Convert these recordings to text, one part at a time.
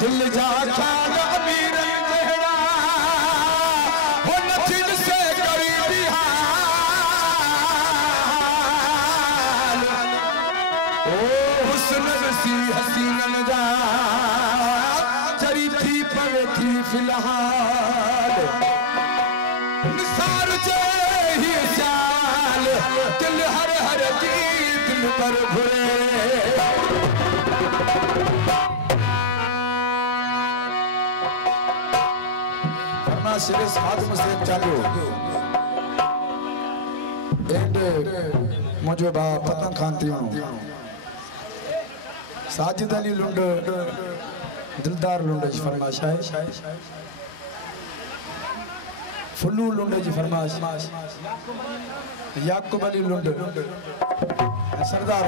दिल जा ख्याल अमीर जहरा वो नथिन से गरीबी हाल ओ हुस्न सी हसीनन जा चरी थी पवे थी फिलहाल निसार जे ही साल दिल हर हर जी दिल पर घुरे सीरीज खादिम से चालू एंड मुझे बा पतंग खानती हूँ साजिद अली लुंड दिलदार लुंड जी फरमाइश है फुल्लू लुंड जी फरमाइश याकूब अली लुंड सरदार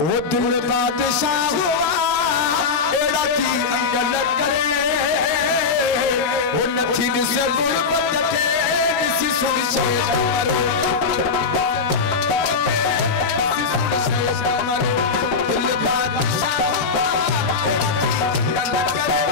वो दिल बादशाह हुआ एड़ा थी अंगल करे वो नथीन से गुरबत के निसी सुन शेर मरो दिल बादशाह अंगल करे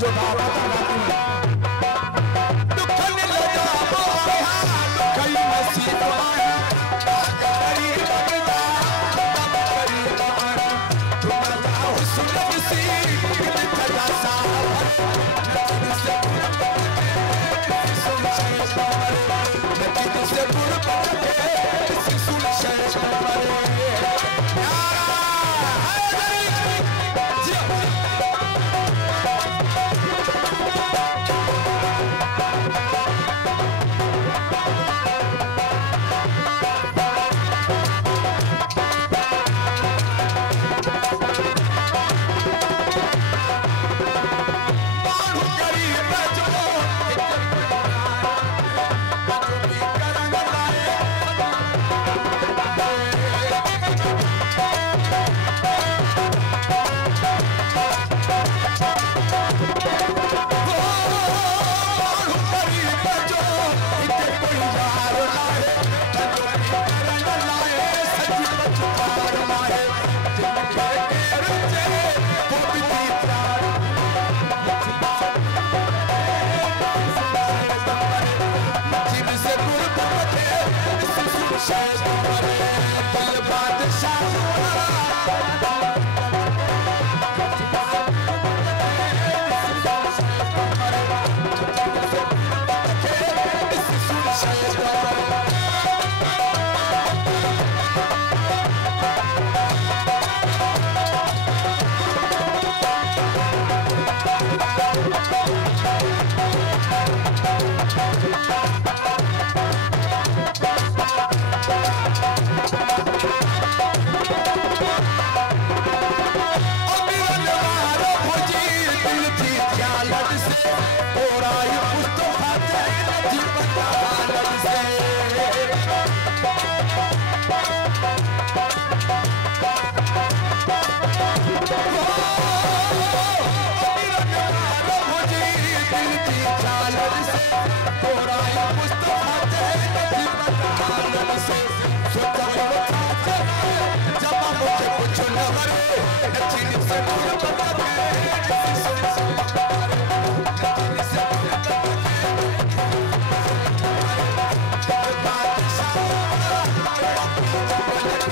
जो बाबा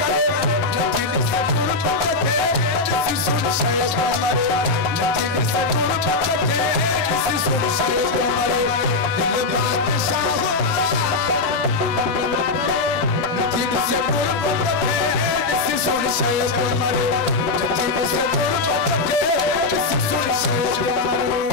मरे नचीन से दूर पकड़े जिस सुन शायद मरे नचीन से दूर पकड़े जिस सुन शायद मरे दिल बादशाह नचीन से दूर पकड़े जिस सुन शायद मरे नचीन से दूर पकड़े जिस सुन शायद मरे